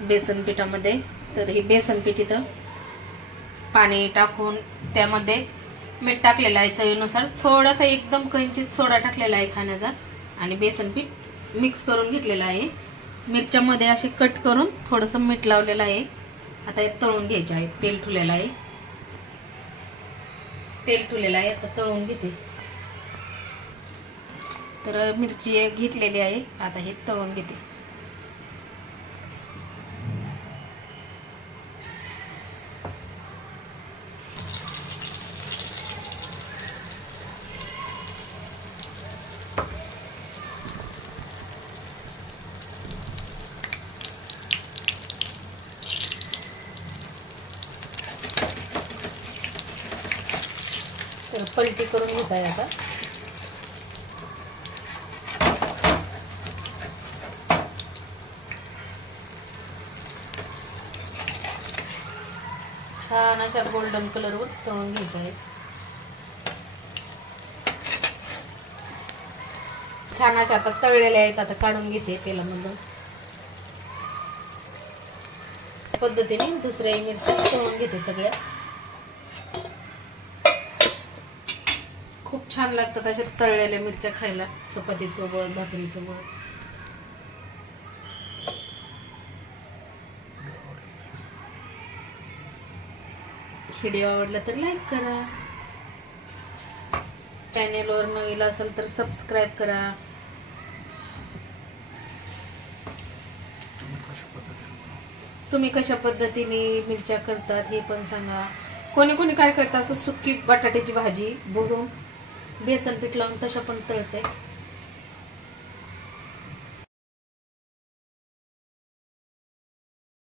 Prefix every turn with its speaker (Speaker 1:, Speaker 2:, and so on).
Speaker 1: बेसन पिठामध्ये. तर हे बेसन पीठ इथं पाणी टाकून त्यामध्ये मीठ टाकलेलं आहे चवीनुसार. थोडासा एकदम कंचित सोडा टाकलेला आहे खाण्याचा. आणि बेसन पीठ मिक्स करून घेतलेलं आहे. मिरच्यामध्ये असे कट करून थोडंसं मीठ लावलेलं आहे. आता हे तळून घ्यायचे आहे. तेल ठुलेलं आहे. तेल ठुलेलं आहे. आता तळून घेते. तर मिरची घेतलेली आहे. आता हे तळून घेते. तर पलटी करून घेत आहे आता. छान अशा गोल्डन कलरवर तळून घेत आहे छान अशा आता तळलेल्या आहेत आता काढून घेते तेलामधून पद्धतीने दुसऱ्याही मिरच्या तळून घेते सगळ्या. खूप छान लागतात अशा तळलेल्या मिरच्या खायला. चपाती सोबत भाकरी सोबत व्हिडिओ आवडला तर लाईक करा. चॅनेलवर नवीन असेल तर सबस्क्राईब करा. तुम्ही कशा पद्धतीने मिरच्या करतात हे पण सांगा. कोणी कोणी काय करतात? असं सुकी बटाट्याची भाजी भरून बेसन पीठ लावून तशा पण तळते.